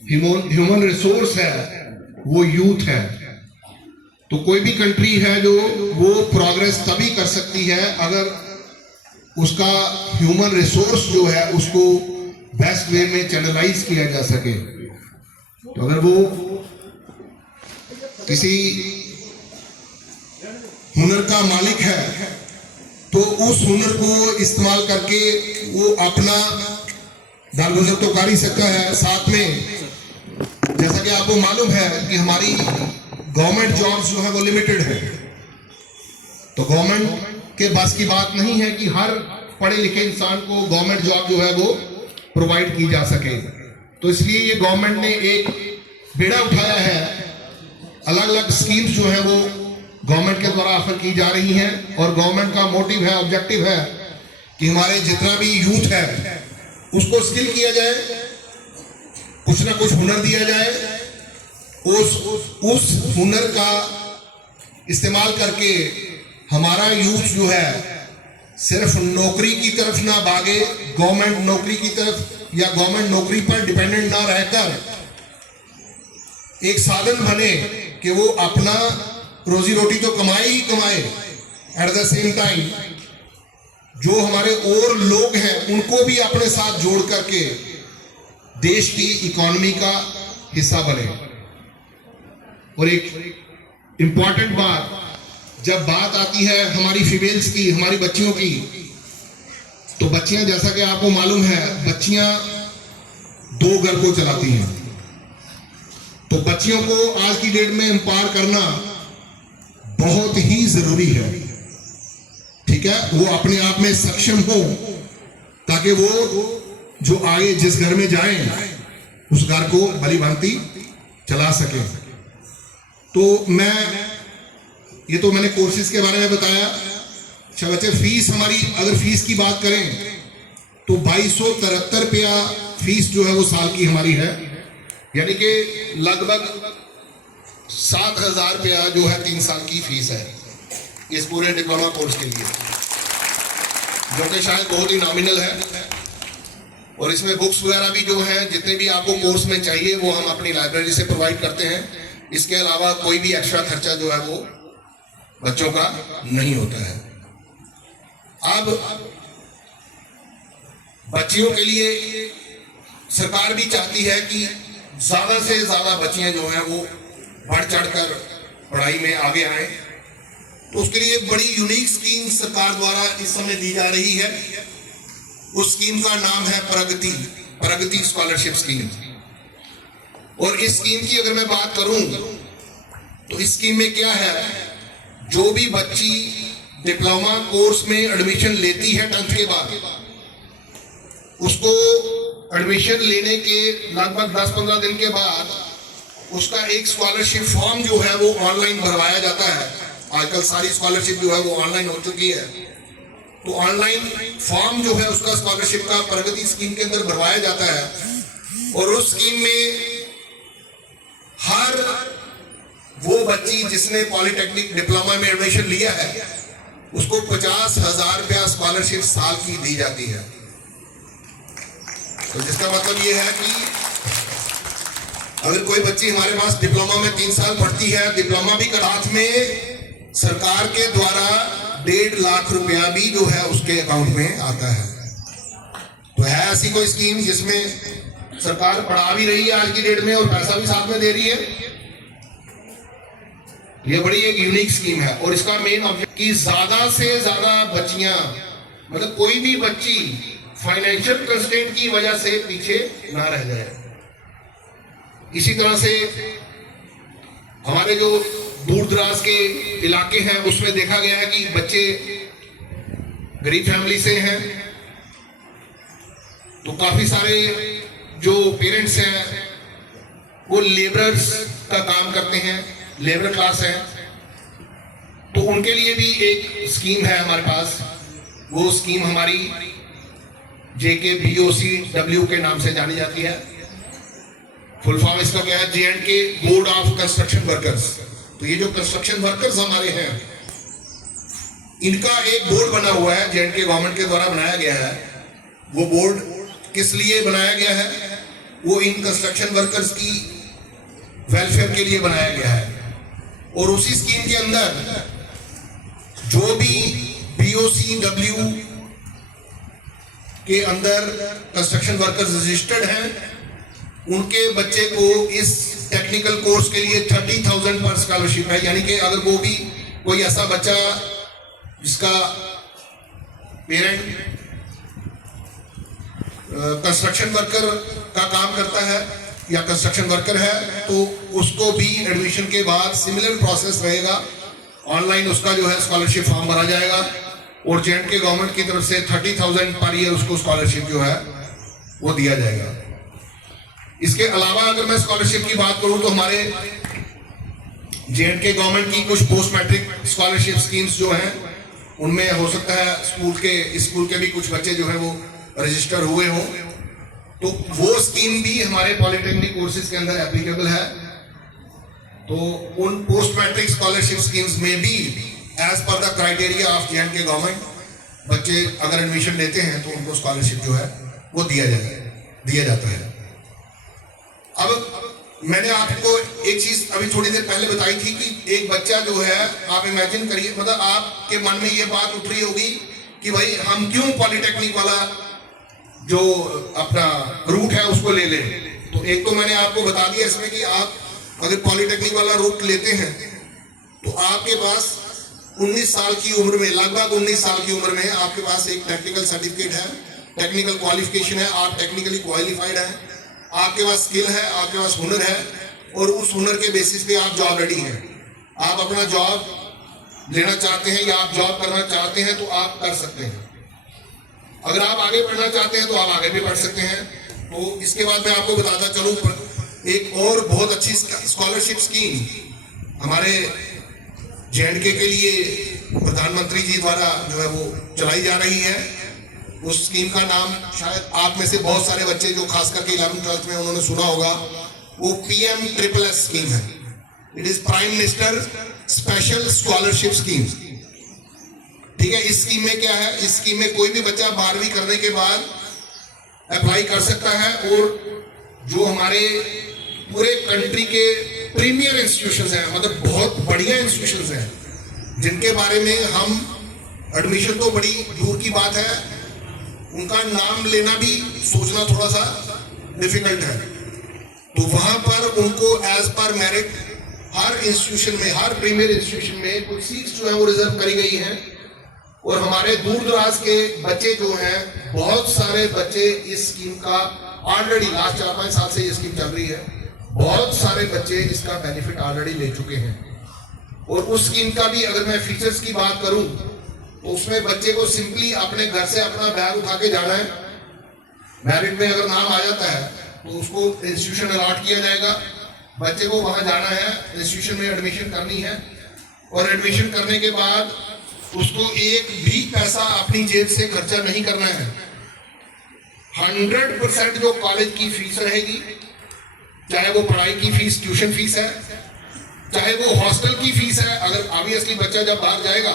Human resource है वो youth है। तो कोई भी कंट्री है जो वो प्रोग्रेस तभी कर सकती है अगर उसका ह्यूमन रिसोर्स जो है उसको बेस्ट वे में चैनलाइज किया जा सके। तो अगर वो किसी हुनर का मालिक है तो उस हुनर को इस्तेमाल करके वो अपना दाल गुजर तो कर ही सकता है। साथ में जैसा कि आपको मालूम है कि हमारी गवर्नमेंट जॉब्स जो है वो लिमिटेड है, तो गवर्नमेंट के बस की बात नहीं है कि हर पढ़े लिखे इंसान को गवर्नमेंट जॉब जो है वो प्रोवाइड की जा सके। तो इसलिए ये गवर्नमेंट ने एक बेड़ा उठाया है, अलग अलग स्कीम्स जो है वो गवर्नमेंट के द्वारा ऑफर की जा रही हैं। और गवर्नमेंट का मोटिव है, ऑब्जेक्टिव है कि हमारे जितना भी यूथ है उसको स्किल किया जाए, कुछ ना कुछ हुनर दिया जाए, उस हुनर का इस्तेमाल करके हमारा यूथ जो है सिर्फ नौकरी की तरफ ना भागे, गवर्नमेंट नौकरी की तरफ या गवर्नमेंट नौकरी पर डिपेंडेंट ना रहकर एक साधन बने कि वो अपना रोजी रोटी तो कमाए ही कमाए, एट द सेम टाइम जो हमारे और लोग हैं उनको भी अपने साथ जोड़ करके देश की इकोनॉमी का हिस्सा बने। और एक इंपॉर्टेंट बात, जब बात आती है हमारी फीमेल्स की, हमारी बच्चियों की, तो बच्चियां जैसा कि आपको मालूम है बच्चियां 2 घर को चलाती हैं। तो बच्चियों को आज की डेट में एम्पावर करना बहुत ही जरूरी है, ठीक है। वो अपने आप में सक्षम हो ताकि वो जो आगे जिस घर में जाएं उस घर को भली भांति चला सके। तो ये तो मैंने कोर्सेज के बारे में बताया। अच्छा बच्चे, फीस हमारी अगर फीस की बात करें तो 2273 रुपया फीस जो है वो साल की हमारी है, यानी कि लगभग 7000 रुपया जो है 3 साल की फीस है इस पूरे डिप्लोमा कोर्स के लिए, जो कि शायद बहुत ही नॉमिनल है। और इसमें बुक्स वगैरह भी जो है जितने भी आपको कोर्स में चाहिए वो हम अपनी लाइब्रेरी से प्रोवाइड करते हैं। इसके अलावा कोई भी एक्स्ट्रा खर्चा जो है वो बच्चों का नहीं होता है। अब बच्चियों के लिए सरकार भी चाहती है कि ज्यादा से ज्यादा बच्चियां जो हैं वो बढ़ चढ़कर पढ़ाई में आगे आए, तो उसके लिए बड़ी यूनिक स्कीम सरकार द्वारा इस समय दी जा रही है। उस स्कीम का नाम है प्रगति स्कॉलरशिप स्कीम। और इस स्कीम की अगर मैं बात करूं तो इस स्कीम में क्या है, जो भी बच्ची डिप्लोमा कोर्स में एडमिशन लेती है 10th के बाद, उसको एडमिशन लेने के लगभग 10-15 दिन के बाद उसका एक स्कॉलरशिप फॉर्म जो है वो ऑनलाइन भरवाया जाता है। आजकल सारी स्कॉलरशिप जो है वो ऑनलाइन हो चुकी है, तो ऑनलाइन फॉर्म जो है उसका स्कॉलरशिप का प्रगति स्कीम के अंदर भरवाया जाता है। और उस स्कीम में हर वो बच्ची जिसने पॉलिटेक्निक डिप्लोमा में एडमिशन लिया है उसको 50,000 रुपया स्कॉलरशिप साल की दी जाती है। तो जिसका मतलब ये है कि अगर कोई बच्ची हमारे पास डिप्लोमा में 3 साल पढ़ती है, डिप्लोमा भी कर, साथ में सरकार के द्वारा 1.5 लाख रुपया भी जो है उसके अकाउंट में आता है। तो है ऐसी कोई स्कीम जिसमें सरकार पढ़ा भी रही है आज की डेट में और पैसा भी साथ में दे रही है। ये बड़ी एक यूनिक स्कीम है और इसका मेन ऑब्जेक्ट कि ज्यादा से ज्यादा बच्चियां, मतलब कोई भी बच्ची फाइनेंशियल कंस्ट्रेंट की वजह से पीछे ना रह जाए। इसी तरह से हमारे जो दूर दराज के इलाके हैं उसमें देखा गया है कि बच्चे गरीब फैमिली से हैं, तो काफी सारे जो पेरेंट्स हैं वो लेबरर्स का काम करते हैं, लेबर क्लास है, तो उनके लिए भी एक स्कीम है हमारे पास। वो स्कीम हमारी JKBOCW के नाम से जानी जाती है। फुल फॉर्म इसका क्या है, J&K board of construction workers. तो ये जो कंस्ट्रक्शन वर्कर्स हमारे हैं इनका एक बोर्ड बना हुआ है, J&K गवर्नमेंट के द्वारा बनाया गया है। वो बोर्ड किस लिए बनाया गया है, वो इन कंस्ट्रक्शन वर्कर्स की वेलफेयर के लिए बनाया गया है। और उसी स्कीम के अंदर जो भी BOCW के अंदर कंस्ट्रक्शन वर्कर्स रजिस्टर्ड हैं, उनके बच्चे को इस टेक्निकल कोर्स के लिए 30,000 पर स्कॉलरशिप है। यानी कि अगर वो भी कोई ऐसा बच्चा जिसका पेरेंट कंस्ट्रक्शन वर्कर का काम करता है या कंस्ट्रक्शन वर्कर है, तो उसको भी एडमिशन के बाद सिमिलर प्रोसेस रहेगा। ऑनलाइन उसका जो है स्कॉलरशिप फॉर्म भरा जाएगा और J&K गवर्नमेंट की तरफ से 30,000 पर ईयर उसको स्कॉलरशिप जो है वो दिया जाएगा। इसके अलावा अगर मैं स्कॉलरशिप की बात करूं तो हमारे J&K गवर्नमेंट की कुछ पोस्ट मैट्रिक स्कॉलरशिप स्कीम्स जो हैं, उनमें हो सकता है स्कूल के भी कुछ बच्चे जो है वो रजिस्टर हुए हों, तो वो स्कीम भी हमारे पॉलिटेक्निक कोर्सेज के अंदर एप्लीकेबल है। तो उन पोस्ट मैट्रिक स्कॉलरशिप स्कीम्स में भी as per the criteria of J&K government बच्चे अगर एडमिशन लेते हैं तो उनको स्कॉलरशिप जो है वो दिया जाता है। अब मैंने आपको एक चीज अभी थोड़ी देर पहले बताई थी कि एक बच्चा जो है, आप इमेजिन करिए, मतलब आपके मन में ये बात उठ रही होगी कि भाई हम क्यों पॉलिटेक्निक वाला जो अपना रूट है उसको ले लें। तो एक तो मैंने आपको बता दिया इसमें कि आप अगर पॉलिटेक्निक वाला रूट लेते हैं तो आपके पास 19 साल की उम्र में, लगभग 19 साल की उम्र में आपके पास एक टेक्निकल सर्टिफिकेट है, टेक्निकल क्वालिफिकेशन है, आप टेक्निकली क्वालिफाइड हैं, आपके पास स्किल है, आपके पास हुनर है, और उस हुनर के बेसिस पे आप जॉब रेडी हैं। आप अपना जॉब लेना चाहते हैं या आप जॉब करना चाहते हैं तो आप कर सकते हैं। अगर आप आगे बढ़ना चाहते हैं तो आप आगे भी बढ़ सकते हैं। तो इसके बाद मैं आपको बताता चलूं, एक और बहुत अच्छी स्कॉलरशिप स्कीम हमारे J&K के लिए प्रधानमंत्री जी द्वारा जो है वो चलाई जा रही है। उस स्कीम का नाम शायद आप में से बहुत सारे बच्चे जो खास करके 11th-12th में उन्होंने सुना होगा, वो PMSSS स्कीम है। It is prime minister special scholarship scheme. ठीक है, इस स्कीम में क्या है, इस स्कीम में कोई भी बच्चा 12वीं करने के बाद अप्लाई कर सकता है, और जो हमारे पूरे कंट्री के प्रीमियर इंस्टीट्यूशंस हैं, मतलब बहुत बढ़िया इंस्टीट्यूशंस हैं, जिनके बारे में हम एडमिशन तो बड़ी दूर की बात है, उनका नाम लेना भी सोचना थोड़ा सा डिफिकल्ट है, तो वहां पर उनको एज पर मेरिट हर इंस्टीट्यूशन में, हर प्रीमियर इंस्टीट्यूशन में कुछ सीट्स जो है वो रिजर्व करी गई हैं। और हमारे दूर दराज के बच्चे जो हैं, बहुत सारे बच्चे इस स्कीम का ऑलरेडी लास्ट 4-5 साल से ये स्कीम चल रही है, बहुत सारे बच्चे इसका बेनिफिट ऑलरेडी ले चुके हैं। और उस स्कीम का भी अगर मैं फीचर्स की बात करूं तो उसमें बच्चे को सिंपली अपने घर से अपना बैग उठा के जाना है, मेरिट में अगर नाम आ जाता है तो उसको इंस्टीट्यूशन अलॉट किया जाएगा, बच्चे को वहां जाना है, इंस्टीट्यूशन में एडमिशन करनी है, और एडमिशन करने के बाद उसको एक भी पैसा अपनी जेब से खर्चा नहीं करना है। 100% जो कॉलेज की फीस रहेगी, चाहे वो पढ़ाई की फीस, ट्यूशन फीस है, चाहे वो हॉस्टल की फीस है, अगर ऑब्वियसली बच्चा जब बाहर जाएगा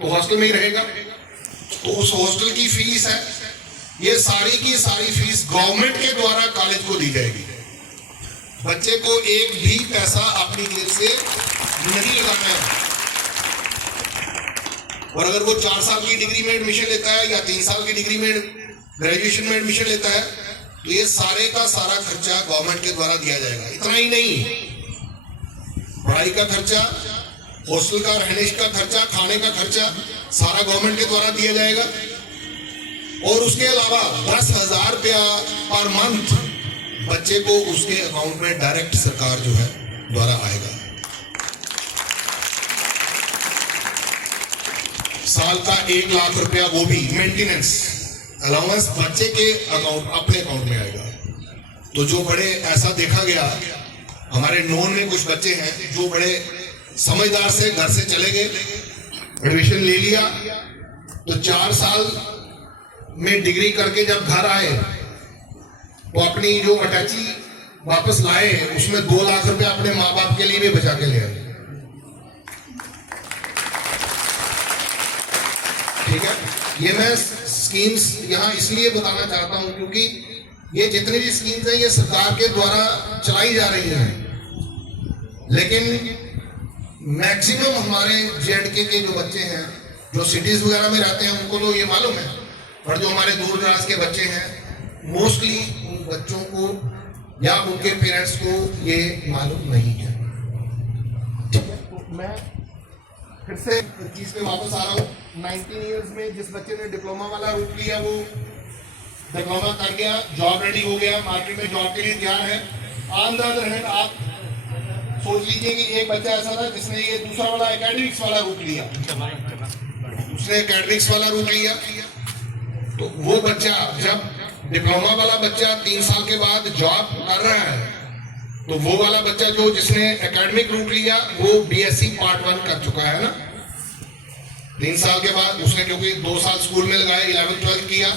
तो हॉस्टल में ही रहेगा, तो उस हॉस्टल की फीस है, ये सारी की सारी फीस गवर्नमेंट के द्वारा कॉलेज को दी जाएगी। बच्चे को एक भी पैसा अपनी जेब से नहीं लगाना है। और अगर वो 4 साल की डिग्री में एडमिशन लेता है या 3 साल की डिग्री में ग्रेजुएशन में एडमिशन लेता है, तो ये सारे का सारा खर्चा गवर्नमेंट के द्वारा दिया जाएगा। इतना ही नहीं, पढ़ाई का खर्चा, हॉस्टल का रहने का खर्चा, खाने का खर्चा सारा गवर्नमेंट के द्वारा दिया जाएगा। और उसके अलावा 10,000 रुपया पर मंथ बच्चे को उसके अकाउंट में डायरेक्ट सरकार जो है द्वारा आएगा। साल का 1 लाख रुपया वो भी मेंटेनेंस अलाउंस बच्चे के अकाउंट, अपने अकाउंट में आएगा। तो जो बड़े, ऐसा देखा गया हमारे नोन में कुछ बच्चे हैं जो बड़े समझदार से घर से चले गए, एडमिशन ले लिया, तो 4 साल में डिग्री करके जब घर आए तो अपनी जो अटैची वापस लाए, उसमें 2 लाख रुपया अपने माँ बाप के लिए भी बचा के ले आए। ठीक है, ये मैं स्कीम्स यहाँ इसलिए बताना चाहता हूं क्योंकि ये जितनी भी स्कीम्स हैं ये सरकार के द्वारा चलाई जा रही हैं, लेकिन मैक्सिमम हमारे जेएंडके के जो बच्चे हैं जो सिटीज वगैरह में रहते हैं उनको तो ये मालूम है, और जो हमारे दूर दराज के बच्चे हैं मोस्टली उन बच्चों को या उनके पेरेंट्स को ये मालूम नहीं है। तो मैं फिर से चीज पे वापस आ रहा हूँ। 19 इयर्स में जिस बच्चे ने डिप्लोमा वाला रूट लिया वो डिप्लोमा कर गया, जॉब रेडी हो गया, मार्केट में जॉब के लिए तैयार है। ऑन द अदर हैंड आप सोच लीजिए कि एक बच्चा ऐसा था जिसने ये दूसरा वाला एकेडमिक्स वाला रूट लिया, उसने एकेडमिक्स वाला रूट लिया, तो वो बच्चा जब डिप्लोमा वाला बच्चा 3 साल के बाद जॉब कर रहा है, तो वो वाला बच्चा जो जिसने एकेडमिक रूट लिया वो बीएससी पार्ट 1 कर चुका है ना। 3 साल के बाद उसने, क्योंकि 2 साल स्कूल में लगाया, 11th 12th किया,